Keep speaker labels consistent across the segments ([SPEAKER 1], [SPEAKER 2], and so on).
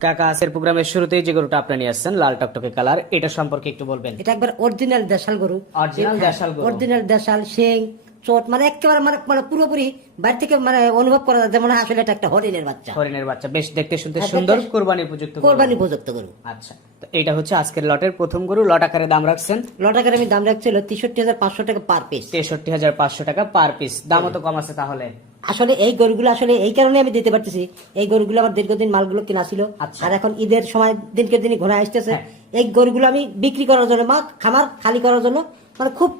[SPEAKER 1] কাকা প্রোগ্রামের শুরুতেই যে গরুটা আপনি নিয়ে আসছেন লাল টকটকে কালার এটা সম্পর্কে একটু বলবেন।
[SPEAKER 2] এটা একবার অরিজিনাল দেশাল গরু।
[SPEAKER 1] Original দেশাল গরু।
[SPEAKER 2] অরিজিনাল দেশাল শেং চোট মানে একেবারে মানে মানে পুরোপুরি বাইরে থেকে মানে অনুভব করা যায় যেমন আসলে এটা একটা হরিণের বাচ্চা।
[SPEAKER 1] হরিণের বাচ্চা। বেশ দেখতে শুনতে
[SPEAKER 2] হ্যাঁ,
[SPEAKER 1] সুন্দর কোরবানি উপযুক্ত
[SPEAKER 2] কোরবানি উপযুক্ত গরু।
[SPEAKER 1] আচ্ছা তো এটা হচ্ছে আজকের লটের প্রথম গরু। লট আকারে দাম রাখছেন?
[SPEAKER 2] লট আকারে আমি দাম রাখছিল তেষট্টি হাজার পাঁচশো টাকা পার পিস
[SPEAKER 1] তেষট্টি হাজার পাঁচশো টাকা পার পিস দামও তো কম আছে তাহলে।
[SPEAKER 2] আসলে এই গরুগুলো আসলে এই কারণে আমি দিতে পারতেছি এই গরুগুলো আমার দীর্ঘদিন মালগুলো কিনা ছিল
[SPEAKER 1] আচ্ছা।
[SPEAKER 2] আর এখন ঈদের সময় দিনকে দিন ঘোরা আসতেছে
[SPEAKER 1] হ্যাঁ।
[SPEAKER 2] এই গরুগুলো আমি বিক্রি করার জন্য মা খামার খালি করার জন্য মানে খুব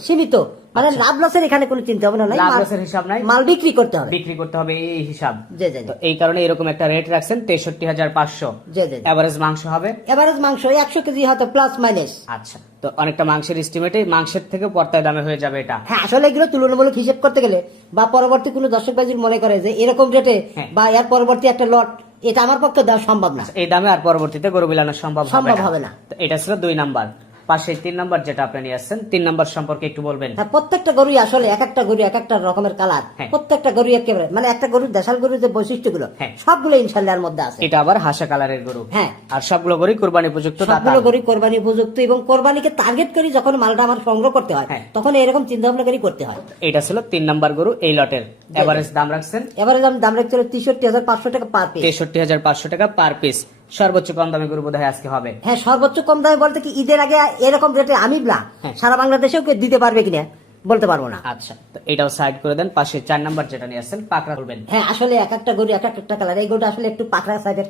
[SPEAKER 1] সীমিত। আচ্ছা।
[SPEAKER 2] মানে লাভ লসের এখানে কোনো চিন্তা ভাবনা নাই
[SPEAKER 1] লাভ লসের হিসাব নাই?
[SPEAKER 2] মাল বিক্রি করতে হবে।
[SPEAKER 1] বিক্রি করতে হবে এই হিসাব।
[SPEAKER 2] জি জি
[SPEAKER 1] তো এই কারণে এরকম একটা রেট রাখছেন তেষট্টি হাজার পাঁচশো।
[SPEAKER 2] জি জি
[SPEAKER 1] এভারেজ মাংস হবে?
[SPEAKER 2] এভারেজ মাংস একশো কেজি হয়তো প্লাস মাইনাস
[SPEAKER 1] আচ্ছা তো অনেকটা মাংসের এস্টিমেটে মাংসের থেকে পর্তায় দামে হয়ে যাবে এটা।
[SPEAKER 2] হ্যাঁ আসলে এগুলো তুলনামূলক হিসেব করতে গেলে বা পরবর্তী কোনো দর্শক বাজির মনে করে যে এরকম রেটে
[SPEAKER 1] হ্যাঁ।
[SPEAKER 2] বা এর পরবর্তী একটা লট এটা আমার পক্ষে দেওয়া সম্ভব না।
[SPEAKER 1] এই দামে আর পরবর্তীতে গরু বিলানো সম্ভব
[SPEAKER 2] সম্ভব হবে না।
[SPEAKER 1] এটা ছিল দুই নাম্বার। পাশে তিন নাম্বার যেটা আপনি নিয়ে আসছেন তিন নাম্বার সম্পর্কে একটু বলবেন।
[SPEAKER 2] হ্যাঁ প্রত্যেকটা গরুই আসলে এক একটা গরু এক একটা রকমের কালার
[SPEAKER 1] হ্যাঁ।
[SPEAKER 2] প্রত্যেকটা গরু একেবারে মানে একটা গরুর দেশাল গরুর যে বৈশিষ্ট্যগুলো
[SPEAKER 1] হ্যাঁ।
[SPEAKER 2] সবগুলো ইনশাল্লাহর মধ্যে আছে।
[SPEAKER 1] এটা আবার হাসা কালারের গরু।
[SPEAKER 2] হ্যাঁ।
[SPEAKER 1] আর সবগুলো গরু কোরবানি উপযুক্ত
[SPEAKER 2] সবগুলো গরু কোরবানি উপযুক্ত এবং কোরবানিকে টার্গেট করি যখন মালটা আমার সংগ্রহ করতে হয়
[SPEAKER 1] হ্যাঁ।
[SPEAKER 2] তখন এরকম চিন্তা ভাবনা করি করতে হয়।
[SPEAKER 1] এটা ছিল তিন নাম্বার গরু এই লটের। এভারেজ দাম রাখছেন?
[SPEAKER 2] এভারেজ দাম রাখছিল তেষট্টি হাজার পাঁচশো টাকা পার পিস
[SPEAKER 1] তেষট্টি হাজার পাঁচশো টাকা পার পিস সর্বোচ্চ কম দামে গরু বোধ আজকে হবে।
[SPEAKER 2] হ্যাঁ সর্বোচ্চ কম দামে বলতে কি ঈদের আগে এরকম রেটে আমি না।
[SPEAKER 1] হ্যাঁ।
[SPEAKER 2] সারা বাংলাদেশেও কেউ দিতে পারবে কিনা বলতে পারব না।
[SPEAKER 1] আচ্ছা তো এটাও সাইড করে দেন পাশে চার নাম্বার যেটা নিয়ে আসছেন পাকড়া করবেন।
[SPEAKER 2] হ্যাঁ আসলে এক একটা গরু এক একটা কালার। এই গরুটা আসলে একটু পাকড়া সাইডের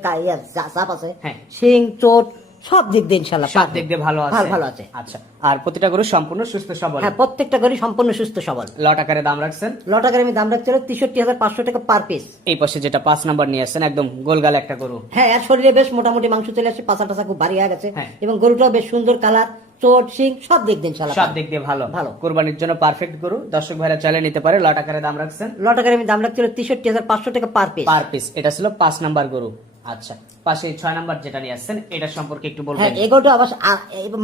[SPEAKER 2] চাপ আছে।
[SPEAKER 1] হ্যাঁ।
[SPEAKER 2] শিং চোট সব দিক দিয়ে ইনশাল্লাহ
[SPEAKER 1] সব দিক দিয়ে ভালো আছে।
[SPEAKER 2] ভালো আছে।
[SPEAKER 1] আচ্ছা আর প্রতিটা গরু সম্পূর্ণ সুস্থ সবল?
[SPEAKER 2] হ্যাঁ প্রত্যেকটা গরু সম্পূর্ণ সুস্থ সবল।
[SPEAKER 1] লট আকারে দাম রাখছেন?
[SPEAKER 2] লটাকার আমি দাম রাখছিল তেষট্টি হাজার পাঁচশো টাকা পার পিস
[SPEAKER 1] এই পাশে যেটা পাঁচ নাম্বার নিয়ে আসছেন একদম গোলগাল একটা গরু।
[SPEAKER 2] হ্যাঁ এর শরীরে বেশ মোটামুটি মাংস চলে আসছে পাঁচা টাচা খুব ভারী হয়ে গেছে।
[SPEAKER 1] হ্যাঁ।
[SPEAKER 2] এবং গরুটাও বেশ সুন্দর কালার চোট শিং সব দিক দিয়ে ইনশাল্লাহ
[SPEAKER 1] সব দিক দিয়ে ভালো।
[SPEAKER 2] ভালো।
[SPEAKER 1] কোরবানির জন্য পারফেক্ট গরু। দর্শক ভাইরা চাইলে নিতে পারে লট আকারে দাম রাখছেন।
[SPEAKER 2] লটাকার আমি দাম রাখছিল তেষট্টি হাজার পাঁচশো টাকা পার পিস
[SPEAKER 1] পার পিস এটা ছিল পাঁচ নাম্বার গরু। আচ্ছা পাশে ছয় নাম্বার যেটা নিয়ে আসছেন এটা সম্পর্কে একটু
[SPEAKER 2] হ্যাঁ এগোটা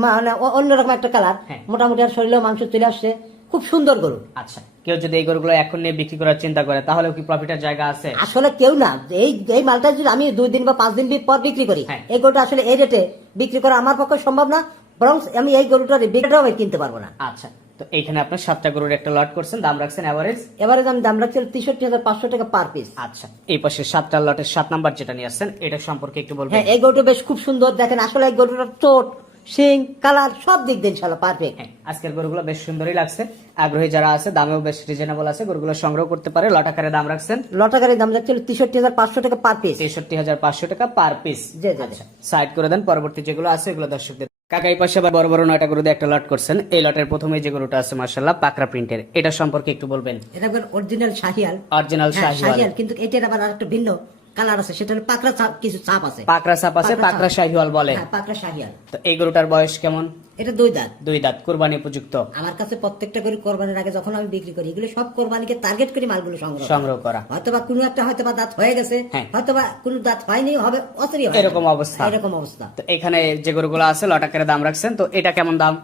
[SPEAKER 2] মানে অন্যরকম একটা কালার।
[SPEAKER 1] হ্যাঁ।
[SPEAKER 2] মোটামুটি আর শরীরেও মাংস চলে আসছে। খুব সুন্দর গরু।
[SPEAKER 1] আচ্ছা কেউ যদি এই গরুগুলো এখন নিয়ে বিক্রি করার চিন্তা করে তাহলে কি প্রফিটের জায়গা আছে?
[SPEAKER 2] আসলে কেউ না। এই এই মালটা যদি আমি দুই দিন বা পাঁচ দিন পর বিক্রি করি
[SPEAKER 1] হ্যাঁ।
[SPEAKER 2] এই গরুটা আসলে এই রেটে বিক্রি করা আমার পক্ষে সম্ভব না বরং আমি এই গরুটা বিক্রিটাও কিনতে পারব না।
[SPEAKER 1] আচ্ছা তো এইখানে আপনার সাতটা গরুর একটা লট করছেন দাম রাখছেন এভারেজ
[SPEAKER 2] এবারে আমি দাম রাখছি তেষট্টি হাজার পাঁচশো টাকা পার পিস
[SPEAKER 1] আচ্ছা এই পাশে সাতটা লটের সাত নাম্বার যেটা নিয়ে আসছেন এটা সম্পর্কে একটু বলবেন।
[SPEAKER 2] হ্যাঁ এই গরুটা বেশ খুব সুন্দর। দেখেন আসলে এই গরুটার চোট শিং কালার সব দিক দিয়ে ইনশাল্লাহ পারফেক্ট
[SPEAKER 1] হ্যাঁ আজকের গরুগুলো বেশ সুন্দরই লাগছে। আগ্রহী যারা আছে দামেও বেশ রিজনেবল আছে গরুগুলো সংগ্রহ করতে পারে লটাকারে দাম রাখছেন।
[SPEAKER 2] লটাকারের দাম রাখছিল তেষট্টি হাজার পাঁচশো টাকা পার পিস
[SPEAKER 1] তেষট্টি হাজার পাঁচশো টাকা পার পিস
[SPEAKER 2] জি, জি, জি।
[SPEAKER 1] সাইড করে দেন পরবর্তী যেগুলো আছে এগুলো দর্শকদের কাকা এই পাশে বা বড় বড় নয়টা গরু দিয়ে একটা লট করছেন। এই লটের প্রথমে যে গরুটা আছে মার্শাল্লাহ পাকরা প্রিন্টের এটা সম্পর্কে একটু বলবেন?
[SPEAKER 2] এটা অরিজিনাল শাহিয়াল।
[SPEAKER 1] অরিজিনাল
[SPEAKER 2] হ্যাঁ, শাহিয়াল কিন্তু এটার আবার আরেকটা ভিন্ন। কালার আছে সেটা পাকড়া চাপ কিছু চাপ আছে।
[SPEAKER 1] পাকরা সাপ আছে
[SPEAKER 2] পাকড়া
[SPEAKER 1] শাহিওয়াল বলে।
[SPEAKER 2] হ্যাঁ পাকড়া শাহিয়াল
[SPEAKER 1] তো এই গরুটার বয়স কেমন?
[SPEAKER 2] এটা দুই দাঁত।
[SPEAKER 1] দুই দাঁত কুরবানি উপযুক্ত?
[SPEAKER 2] আমার কাছে প্রত্যেকটা করে কোরবানির আগে যখন আমি বিক্রি করি এগুলো সব কোরবানিকে টার্গেট করে মালগুলো সংগ্রহ।
[SPEAKER 1] সংগ্রহ করা।
[SPEAKER 2] হয়তোবা কোনো একটা হয়তোবা দাঁত হয়ে গেছে
[SPEAKER 1] হ্যাঁ।
[SPEAKER 2] হয়তোবা কোনো দাঁত হয়নি হবে অচেরি হবে
[SPEAKER 1] এরকম অবস্থা।
[SPEAKER 2] এরকম অবস্থা।
[SPEAKER 1] তো এখানে যে গরুগুলো আছে লট আকারে দাম রাখছেন তো এটা কেমন দাম?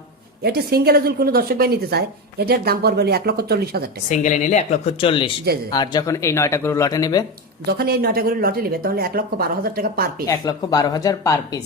[SPEAKER 2] এটি সিঙ্গেল যদি কোনো দর্শক ভাই নিতে চায় এটার দাম পড়বে এক লক্ষ চল্লিশ হাজার টাকা।
[SPEAKER 1] সিঙ্গেলে নিলে এক লক্ষ চল্লিশ। আর যখন এই নয়টা গরু লটে নেবে?
[SPEAKER 2] যখন এই নয়টা গরু লটে নেবে তাহলে এক লক্ষ বারো হাজার টাকা পার পিস
[SPEAKER 1] এক লক্ষ বারো হাজার পার পিস।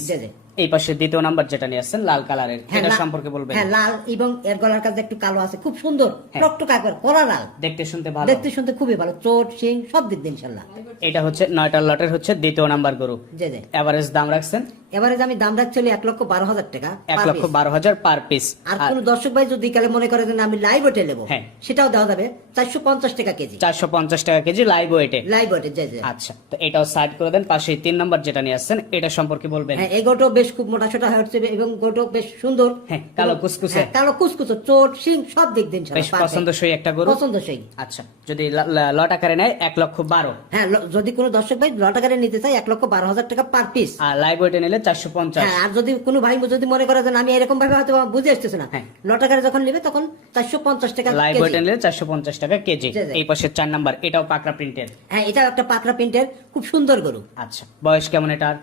[SPEAKER 1] এই পাশে দ্বিতীয় নাম্বার যেটা নিয়ে আসছেন লাল কালারের
[SPEAKER 2] হ্যাঁ,
[SPEAKER 1] এটা সম্পর্কে বলবেন
[SPEAKER 2] হ্যাঁ লাল এবং এর গলার কাছে একটু কালো আছে খুব সুন্দর। টকটক একবার কড়া লাল।
[SPEAKER 1] দেখতে শুনতে ভালো।
[SPEAKER 2] দেখতে শুনতে খুবই ভালো চোট শিং সব দিক দিয়ে ইনশাল্লাহ।
[SPEAKER 1] এটা হচ্ছে নয়টার লটের হচ্ছে দ্বিতীয় নাম্বার গরু।
[SPEAKER 2] জি জি।
[SPEAKER 1] এভারেজ দাম রাখছেন?
[SPEAKER 2] এবারে যে আমি দাম রাখছি এক লক্ষ বারো হাজার টাকা
[SPEAKER 1] এক লক্ষ। বারো হাজার পার পিস
[SPEAKER 2] আর কোন দর্শক ভাই যদি কালে মনে করে যে আমি লাইভ ওটে নেব
[SPEAKER 1] হ্যাঁ।
[SPEAKER 2] সেটাও দেওয়া যাবে চারশো পঞ্চাশ টাকা কেজি।
[SPEAKER 1] চারশো পঞ্চাশ টাকা কেজি লাইভ ওয়েটে
[SPEAKER 2] লাইভ জি
[SPEAKER 1] আচ্ছা তো এটাও সাইড করে দেন পাশে তিন নাম্বার যেটা নিয়ে আসছেন এটা সম্পর্কে বলবেন।
[SPEAKER 2] হ্যাঁ এই গোটো বেশ খুব মোটা সোটা হয়ে উঠছে এবং গোটো বেশ সুন্দর।
[SPEAKER 1] হ্যাঁ, কালো কুচকুচে।
[SPEAKER 2] হ্যাঁ, কালো কুচকুচো চোট শিং সব দিক দিন
[SPEAKER 1] বেশ পছন্দসই একটা গরু।
[SPEAKER 2] পছন্দসই
[SPEAKER 1] আচ্ছা যদি ল- ল- লট আকারে নেয় এক লক্ষ বারো।
[SPEAKER 2] হ্যাঁ যদি কোনো দর্শক ভাই লটাকারে নিতে চায় এক লক্ষ বারো হাজার টাকা পার পিস
[SPEAKER 1] আর লাইভ ওয়েটে নিলে চারশো পঞ্চাশ।
[SPEAKER 2] হ্যাঁ আর যদি কোনো ভাই যদি মনে করে যে আমি এরকম ভাবে হয়তো বুঝে আসতেছে না। লটাকারে যখন নেবে তখন চারশো পঞ্চাশ টাকা
[SPEAKER 1] লাইভ। ওয়েটে নিলে চারশো পঞ্চাশ টাকা কেজি। এই পাশে চার নাম্বার এটাও পাকড়া প্রিন্টের
[SPEAKER 2] হ্যাঁ এটা একটা পাকড়া প্রিন্টের খুব সুন্দর গরু।
[SPEAKER 1] আচ্ছা বয়স কেমন এটার?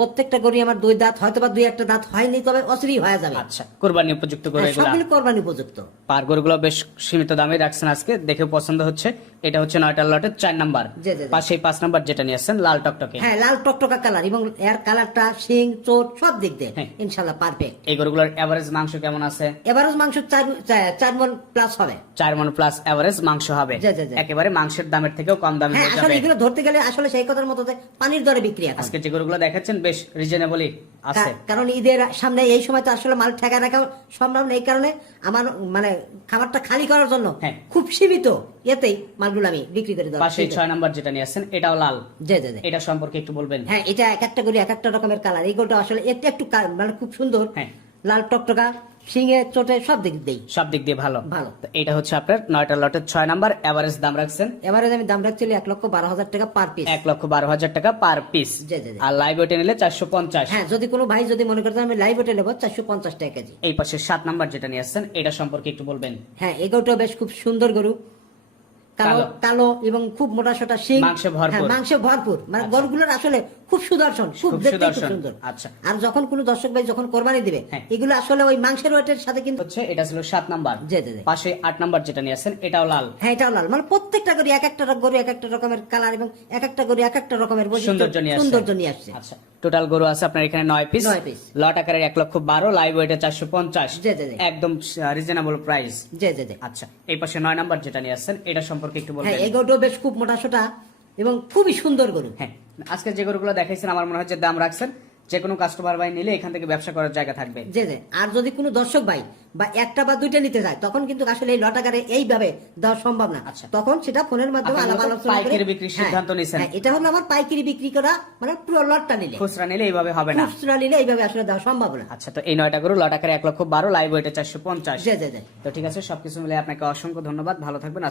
[SPEAKER 2] প্রত্যেকটা গরু আমার দুই দাঁত হয়তো বা দুই একটা দাঁত হয়নি তবে অসরি হয়ে যাবে।
[SPEAKER 1] আচ্ছা কোরবানি উপযুক্ত গরু
[SPEAKER 2] হ্যাঁ, সবগুলো কোরবানি উপযুক্ত।
[SPEAKER 1] পার গরুগুলো বেশ সীমিত দামে রাখছেন আজকে দেখে পছন্দ হচ্ছে। এটা হচ্ছে নয়টার লটের চার নাম্বার। পাশে পাঁচ নাম্বার যেটা নিয়ে আসছেন লাল টকটকে।
[SPEAKER 2] হ্যাঁ লাল টকটকা কালার এবং এর কালারটা শিং চোট সব দিক দিয়ে
[SPEAKER 1] হ্যাঁ।
[SPEAKER 2] ইনশাল্লাহ পারফেক্ট
[SPEAKER 1] এই গরুগুলোর এভারেজ মাংস কেমন আছে?
[SPEAKER 2] এভারেজ মাংস চার চার- চার মন প্লাস হবে।
[SPEAKER 1] চার মন প্লাস এভারেজ মাংস হবে। একেবারে মাংসের দামের থেকেও কম দামে
[SPEAKER 2] হ্যাঁ আসলে
[SPEAKER 1] যাবে।
[SPEAKER 2] এগুলো ধরতে গেলে আসলে সেই কথার মতো পানির দরে বিক্রি
[SPEAKER 1] আজকে যে গরুগুলো দেখাচ্ছেন বেশ রিজনেবলই আছে।
[SPEAKER 2] কারণ ঈদের সামনে এই সময় তো আসলে মাল ঠেকা রাখা সম্ভব নেই কারণে আমার মানে খাবারটা খালি করার জন্য
[SPEAKER 1] হ্যাঁ।
[SPEAKER 2] খুব সীমিত এতেই মালগুলো আমি বিক্রি করে দেবো
[SPEAKER 1] পাশে ছয় নাম্বার যেটা নিয়ে আসছেন এটাও লাল।
[SPEAKER 2] জি জি জি।
[SPEAKER 1] এটা সম্পর্কে একটু বলবেন।
[SPEAKER 2] হ্যাঁ এটা এক একটা করে এক একটা রকমের কালার এই গোটা আসলে একটু একটু মানে খুব সুন্দর।
[SPEAKER 1] হ্যাঁ।
[SPEAKER 2] লাল টকটকা শিঙে চোটে সব দিক দেই
[SPEAKER 1] সব দিক দিয়ে ভালো।
[SPEAKER 2] ভালো।
[SPEAKER 1] তো এটা হচ্ছে আপনার নয়টা লটের ছয় নাম্বার। এভারেজ দাম রাখছেন?
[SPEAKER 2] এবারে আমি দাম রাখছিলি এক লক্ষ বারো হাজার টাকা পার পিস
[SPEAKER 1] এক লক্ষ বারো হাজার টাকা পার পিস। আর লাইভ ওয়েটে নিলে চারশো পঞ্চাশ।
[SPEAKER 2] হ্যাঁ যদি কোনো ভাই যদি মনে করতেন আমি লাইভ ওটে নেব চারশো পঞ্চাশ টাকা কেজি।
[SPEAKER 1] এই পাশে সাত নাম্বার যেটা নিয়ে আসছেন এটা সম্পর্কে একটু বলবেন।
[SPEAKER 2] হ্যাঁ এগুলোটাও বেশ খুব সুন্দর গরু। কালো।
[SPEAKER 1] কালো।
[SPEAKER 2] এবং খুব মোটা সোটা শিং।
[SPEAKER 1] মাংসে ভরপুর।
[SPEAKER 2] হ্যাঁ, মাংসে ভরপুর। মানে
[SPEAKER 1] আচ্ছা।
[SPEAKER 2] গরুগুলোর আসলে খুব সুদর্শন খুব দেখতে খুব সুন্দর।
[SPEAKER 1] আচ্ছা।
[SPEAKER 2] আর যখন কোনো দর্শক ভাই যখন কোরবানি দিবে
[SPEAKER 1] হ্যাঁ।
[SPEAKER 2] এগুলো আসলে ওই মাংসের ওয়েটের সাথে কিন্তু
[SPEAKER 1] হচ্ছে এটা ছিল সাত নাম্বার।
[SPEAKER 2] জি, জি।
[SPEAKER 1] পাশে আট নাম্বার যেটা নিয়ে আসছেন এটাও লাল।
[SPEAKER 2] হ্যাঁ এটাও লাল। মানে প্রত্যেকটা গরু এক একটা গরু এক একটা রকমের কালার এবং এক একটা গরু এক একটা রকমের
[SPEAKER 1] সৌন্দর্য নিয়ে আসছে।
[SPEAKER 2] সৌন্দর্য নিয়ে আসছে।
[SPEAKER 1] আচ্ছা টোটাল গরু আছে আপনার এখানে নয় পিস
[SPEAKER 2] নয় piece।
[SPEAKER 1] লট আকারের এক লক্ষ বারো লাইভ ওয়েটে চারশো পঞ্চাশ। একদম রিজনেবল প্রাইস
[SPEAKER 2] জি জি জি।
[SPEAKER 1] আচ্ছা এই পাশে নয় নাম্বার যেটা নিয়ে আসছেন এটা সম্পর্কে একটু
[SPEAKER 2] হ্যাঁ
[SPEAKER 1] বলবেন
[SPEAKER 2] এই গরুটাও বেশ খুব মোটা সোটা এবং খুবই সুন্দর গরু।
[SPEAKER 1] হ্যাঁ। আজকে যে গরুগুলো দেখাইছেন আমার মনে হচ্ছে দাম রাখছেন। যে কোনো কাস্টমার ভাই নিলে এখান থেকে ব্যবসা করার জায়গা থাকবে।
[SPEAKER 2] জি জি। আর যদি কোনো দর্শক ভাই বা একটা বা দুইটা নিতে যায় তখন কিন্তু আসলে এই লটাকারে এইভাবে দেওয়া সম্ভব না।
[SPEAKER 1] আচ্ছা।
[SPEAKER 2] তখন সেটা ফোনের মাধ্যমে আলাপ আলোচনা করে-
[SPEAKER 1] পাইকারি বিক্রির
[SPEAKER 2] হ্যাঁ,
[SPEAKER 1] সিদ্ধান্ত নিছেন।
[SPEAKER 2] হ্যাঁ, এটা হলো আমার পাইকারি বিক্রি করা মানে পুরো লটটা নিলে।
[SPEAKER 1] খুচরা নিলে এইভাবে হবে না।
[SPEAKER 2] খুচরা নিলে এইভাবে আসলে দেওয়া সম্ভব না।
[SPEAKER 1] আচ্ছা তো এই নয়টা গরু লট আকারে এক লক্ষ বারো লাইভ ওয়েটে চারশো পঞ্চাশ।
[SPEAKER 2] জি জি জি।
[SPEAKER 1] তো ঠিক আছে সবকিছু মিলে আপনাকে অসংখ্য ধন্যবাদ। ভালো থাকবেন।